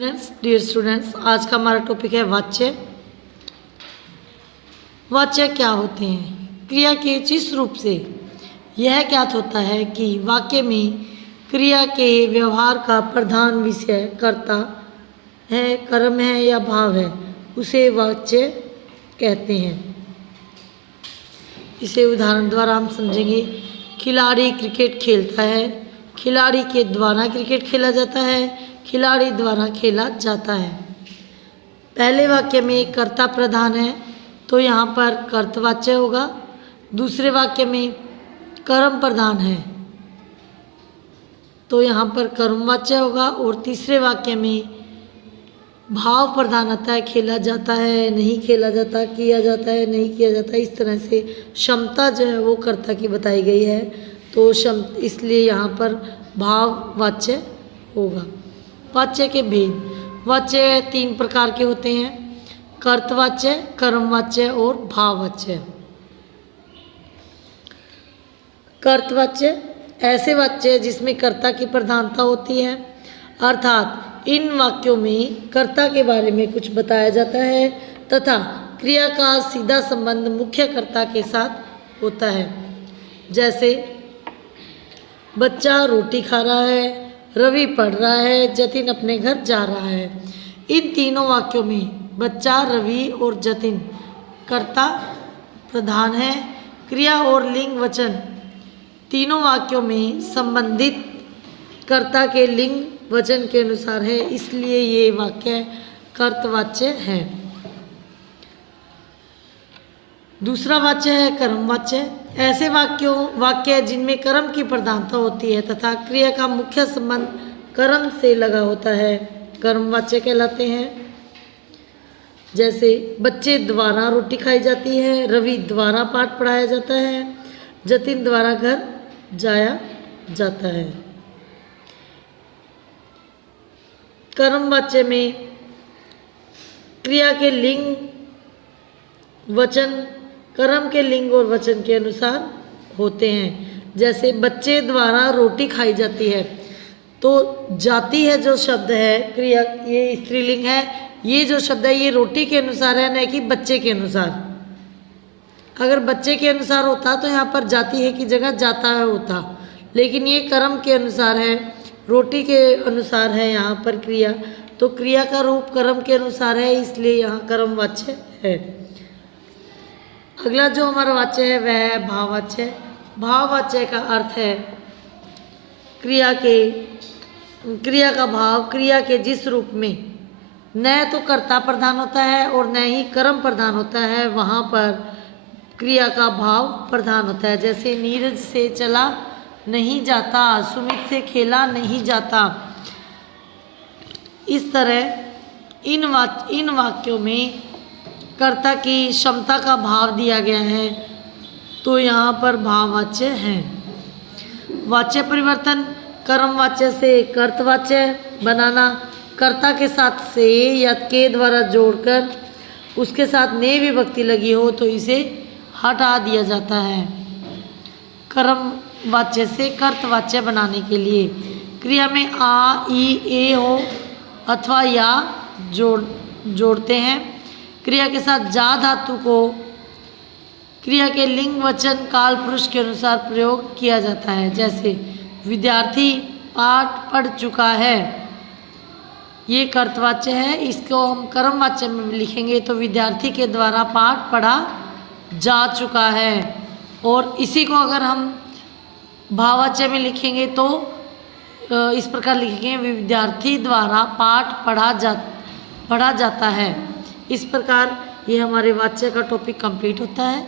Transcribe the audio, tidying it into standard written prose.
Dear students, आज का हमारा टॉपिक है वाच्य। वाच्य क्या होते हैं? क्रिया के जिस रूप से यह ज्ञात होता है कि वाक्य में क्रिया के व्यवहार का प्रधान विषय कर्ता है, कर्म है या भाव है, उसे वाच्य कहते हैं। इसे उदाहरण द्वारा हम समझेंगे। खिलाड़ी क्रिकेट खेलता है, खिलाड़ी के द्वारा क्रिकेट खेला जाता है, खिलाड़ी द्वारा खेला जाता है। पहले वाक्य में कर्ता प्रधान है तो यहाँ पर कर्तवाच्य होगा। दूसरे वाक्य में कर्म प्रधान है तो यहाँ पर कर्मवाच्य होगा। और तीसरे वाक्य में भाव प्रधान आता है, खेला जाता है, नहीं खेला जाता, किया जाता है, नहीं किया जाता। इस तरह से क्षमता जो है वो कर्ता की बताई गई है, तो इसलिए यहाँ पर भाववाच्य होगा। वाच्य के भेद। वाच्य 3 प्रकार के होते हैं: कर्तवाच्य, कर्मवाच्य और भाववाच्य। कर्तवाच्य ऐसे वाच्य जिसमें कर्ता की प्रधानता होती है, अर्थात इन वाक्यों में कर्ता के बारे में कुछ बताया जाता है तथा क्रिया का सीधा संबंध मुख्य कर्ता के साथ होता है। जैसे बच्चा रोटी खा रहा है, रवि पढ़ रहा है, जतिन अपने घर जा रहा है। इन तीनों वाक्यों में बच्चा, रवि और जतिन कर्ता प्रधान है। क्रिया और लिंग वचन तीनों वाक्यों में संबंधित कर्ता के लिंग वचन के अनुसार है, इसलिए ये वाक्य कर्तवाच्य है। दूसरा वाच्य है कर्मवाच्य। ऐसे वाक्य जिनमें कर्म की प्रधानता होती है तथा क्रिया का मुख्य संबंध कर्म से लगा होता है, कर्मवाच्य कहलाते हैं। जैसे बच्चे द्वारा रोटी खाई जाती है, रवि द्वारा पाठ पढ़ाया जाता है, जतिन द्वारा घर जाया जाता है। कर्मवाच्य में क्रिया के लिंग वचन कर्म के लिंग और वचन के अनुसार होते हैं। जैसे बच्चे द्वारा रोटी खाई जाती है, तो जाती है जो शब्द है, क्रिया ये स्त्रीलिंग है, ये जो शब्द है ये रोटी के अनुसार है, न कि बच्चे के अनुसार। अगर बच्चे के अनुसार होता तो यहाँ पर जाती है की जगह जाता है होता, लेकिन ये कर्म के अनुसार है, रोटी के अनुसार है यहाँ पर क्रिया, तो क्रिया का रूप कर्म के अनुसार है, इसलिए यहाँ कर्मवाच्य है। अगला जो हमारा वाच्य है वह है भाववाच्य। भाववाच्य का अर्थ है क्रिया का भाव क्रिया के जिस रूप में न तो कर्ता प्रधान होता है और न ही कर्म प्रधान होता है, वहाँ पर क्रिया का भाव प्रधान होता है। जैसे नीरज से चला नहीं जाता, सुमित से खेला नहीं जाता। इस तरह इन वाक्यों में कर्ता की क्षमता का भाव दिया गया है, तो यहाँ पर भाववाच्य है। वाच्य परिवर्तन कर्मवाच्य से कर्तवाच्य बनाना, कर्ता के साथ से या के द्वारा जोड़कर उसके साथ ने विभक्ति लगी हो तो इसे हटा दिया जाता है। कर्मवाच्य से कर्तवाच्य बनाने के लिए क्रिया में आ, ई, ए हो अथवा या जोड़ते हैं। क्रिया के साथ जा धातु को क्रिया के लिंग वचन काल पुरुष के अनुसार प्रयोग किया जाता है। जैसे विद्यार्थी पाठ पढ़ चुका है, ये कर्तवाच्य है। इसको हम कर्मवाच्य में लिखेंगे तो विद्यार्थी के द्वारा पाठ पढ़ा जा चुका है। और इसी को अगर हम भाववाच्य में लिखेंगे तो इस प्रकार लिखेंगे, विद्यार्थी द्वारा पाठ पढ़ा जाता है। इस प्रकार ये हमारे वाच्य का टॉपिक कंप्लीट होता है।